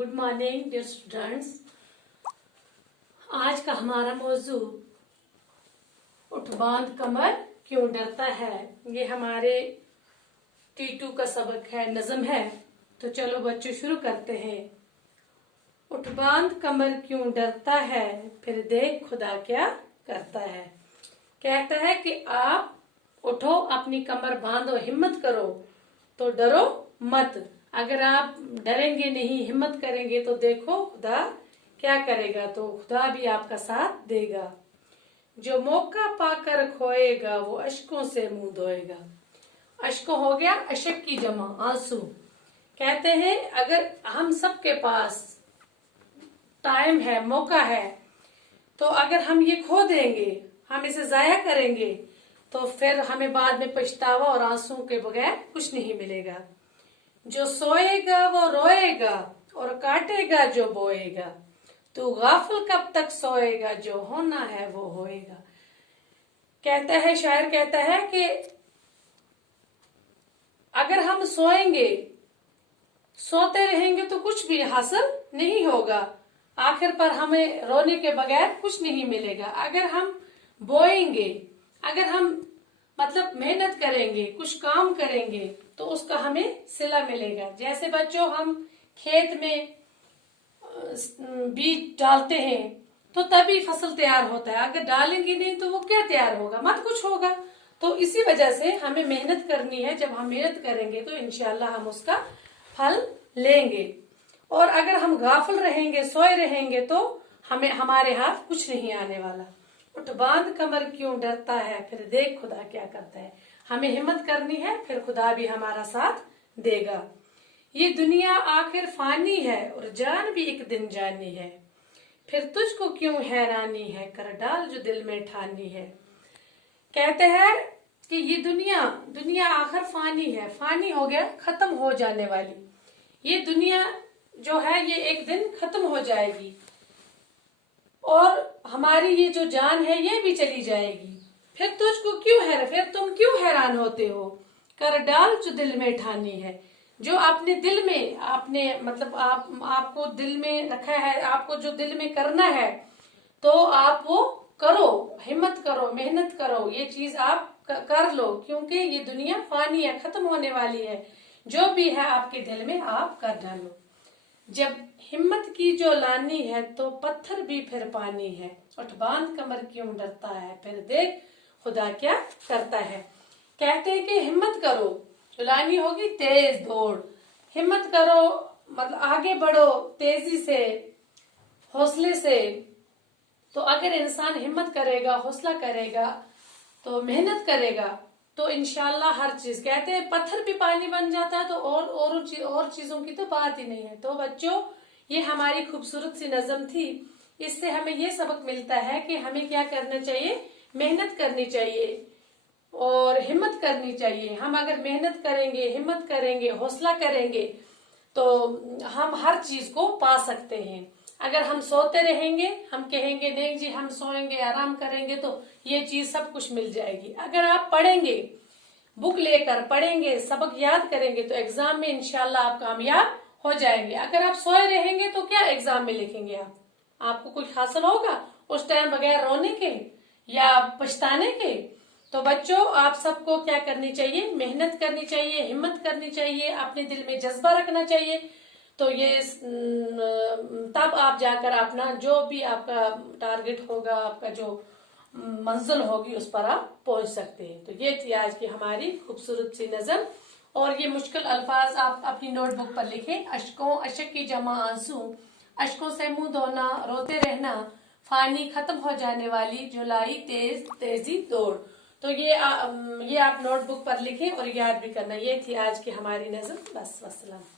Good morning dear students. आज का हमारा मौजू उठ बांध कमर क्यों डरता है। ये हमारे T2 का सबक है, नज़म है। तो चलो बच्चों शुरू करते हैं। उठ बांध कमर क्यों डरता है, फिर देख खुदा क्या करता है। कहता है कि आप उठो, अपनी कमर बांधो, हिम्मत करो, तो डरो मत। अगर आप डरेंगे नहीं, हिम्मत करेंगे, तो देखो खुदा क्या करेगा। तो खुदा भी आपका साथ देगा। जो मौका पाकर खोएगा, वो अश्कों से मुंह धोएगा। अश्कों हो गया अशक की जमा, आंसू। कहते हैं अगर हम सबके पास टाइम है, मौका है, तो अगर हम ये खो देंगे, हम इसे जाया करेंगे, तो फिर हमें बाद में पछतावा और आंसू के बगैर कुछ नहीं मिलेगा। जो सोएगा वो रोएगा, और काटेगा जो बोएगा। तू गाफिल कब तक सोएगा, जो होना है वो होएगा। कहता है शायर, कहता है कि अगर हम सोएंगे, सोते रहेंगे, तो कुछ भी हासिल नहीं होगा। आखिर पर हमें रोने के बगैर कुछ नहीं मिलेगा। अगर हम बोएंगे, अगर हम मतलब मेहनत करेंगे, कुछ काम करेंगे, तो उसका हमें सिला मिलेगा। जैसे बच्चों हम खेत में बीज डालते हैं, तो तभी फसल तैयार होता है। अगर डालेंगे नहीं तो वो क्या तैयार होगा, मत कुछ होगा। तो इसी वजह से हमें मेहनत करनी है। जब हम मेहनत करेंगे तो इंशाल्लाह हम उसका फल लेंगे। और अगर हम गाफिल रहेंगे, सोए रहेंगे, तो हमें हमारे हाथ कुछ नहीं आने वाला। उठ बांध कमर क्यों डरता है, फिर देख खुदा क्या करता है। हमें हिम्मत करनी है, फिर खुदा भी हमारा साथ देगा। ये दुनिया आखिर फानी है, और जान भी एक दिन जानी है। फिर तुझको क्यों हैरानी है, कर डाल जो दिल में ठानी है। कहते हैं कि ये दुनिया आखिर फानी है, फानी हो गया, खत्म हो जाने वाली। ये दुनिया जो है ये एक दिन खत्म हो जाएगी, और हमारी ये जो जान है ये भी चली जाएगी। फिर तुझको फिर तुम क्यों हैरान होते हो, कर डाल जो दिल में ठानी है। जो अपने दिल में आपने मतलब आपको दिल में रखा है, आपको जो दिल में करना है, तो आप वो करो, हिम्मत करो, मेहनत करो, ये चीज आप कर लो। क्योंकि ये दुनिया फानी है, खत्म होने वाली है। जो भी है आपके दिल में आप कर डालो। जब हिम्मत की जो लानी है, तो पत्थर भी फिर पानी है। उठ बांध कमर क्यों डरता है, फिर देख खुदा क्या करता है। कहते हैं कि हिम्मत करो, जो लानी होगी तेज दौड़। हिम्मत करो मतलब आगे बढ़ो तेजी से, हौसले से। तो अगर इंसान हिम्मत करेगा, हौसला करेगा, तो मेहनत करेगा, तो इंशाल्लाह हर चीज, कहते हैं पत्थर भी पानी बन जाता है, तो और चीजों की तो बात ही नहीं है। तो बच्चों ये हमारी खूबसूरत सी नज़म थी। इससे हमें ये सबक मिलता है कि हमें क्या करना चाहिए, मेहनत करनी चाहिए और हिम्मत करनी चाहिए। हम अगर मेहनत करेंगे, हिम्मत करेंगे, हौसला करेंगे, तो हम हर चीज को पा सकते हैं। अगर हम सोते रहेंगे, हम कहेंगे नहीं जी हम सोएंगे, आराम करेंगे, तो ये चीज सब कुछ मिल जाएगी। अगर आप पढ़ेंगे, बुक लेकर पढ़ेंगे, सबक याद करेंगे, तो एग्जाम में इंशाल्लाह आप कामयाब हो जाएंगे। अगर आप सोए रहेंगे, तो क्या एग्जाम में लिखेंगे आपको कुछ हासिल होगा उस टाइम बगैर रोने के या पछताने के। तो बच्चों आप सबको क्या करनी चाहिए, मेहनत करनी चाहिए, हिम्मत करनी चाहिए, अपने दिल में जज्बा रखना चाहिए। तो ये तब आप जाकर अपना जो भी आपका टारगेट होगा, आपका जो मंजिल होगी, उस पर आप पहुंच सकते हैं। तो ये थी आज की हमारी खूबसूरत सी नज़म। और ये मुश्किल अल्फाज आप अपनी नोटबुक पर लिखें। अशक की जमा आंसू, अशकों से मुंह धोना, रोते रहना, फानी खत्म हो जाने वाली, जुलाई तेजी दौड़। तो ये आप नोटबुक पर लिखें और याद भी करना। ये थी आज की हमारी नज़म। बस वस्सलाम।